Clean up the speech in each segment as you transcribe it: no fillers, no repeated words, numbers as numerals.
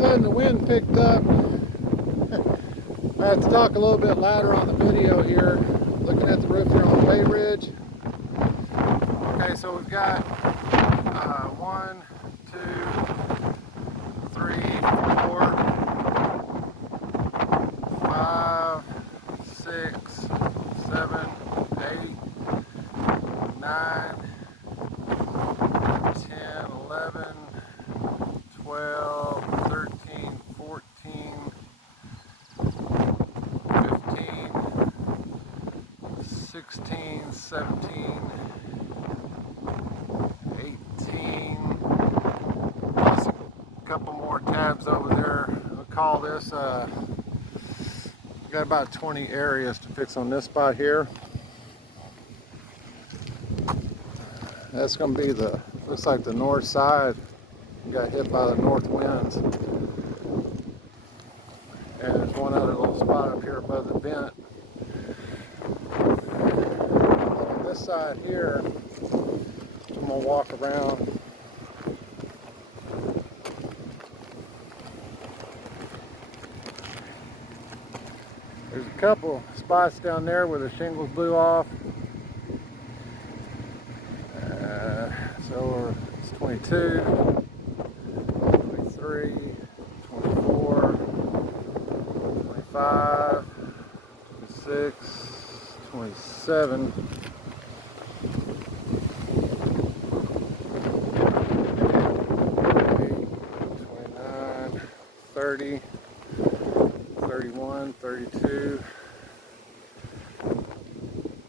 sudden the wind picked up. I have to talk a little bit louder on the video here. Looking at the roof here on Bay Ridge. Okay, so we've got 1, 2, 3, 4, 5, 6, 7, 8, 9, 10, 11, 12, 13, 14, 15, 16, 17, 18. Just a couple more tabs over there. We'll call this, got about 20 areas to fix on this spot here. That's going to be the, looks like the north side got hit by the north winds. And there's one other little spot up here above the vent. On this side here, I'm going to walk around. There's a couple spots down there where the shingles blew off. So it's 22, 23, 24, 25, 26, 27, 29, 30, 31, 32,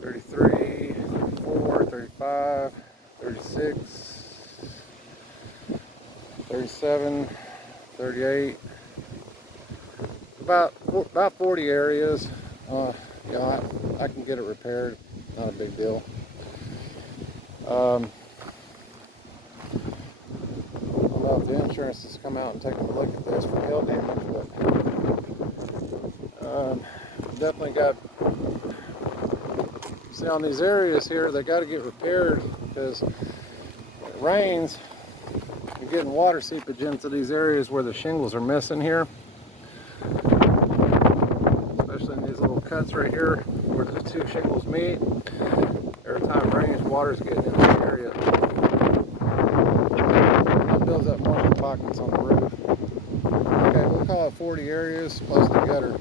33, 34, 35, 36, 37, 38, about 40 areas. Yeah, I can get it repaired, not a big deal. I don't know if the insurance has come out and taken a look at this for hail damage, but definitely got, see on these areas here, they got to get repaired because it rains. You're getting water seepage into these areas where the shingles are missing here, especially in these little cuts right here where the two shingles meet. Every time it rains, water's getting into the area. That builds up moisture pockets on the roof. Okay, we'll call it 40 areas plus the gutter.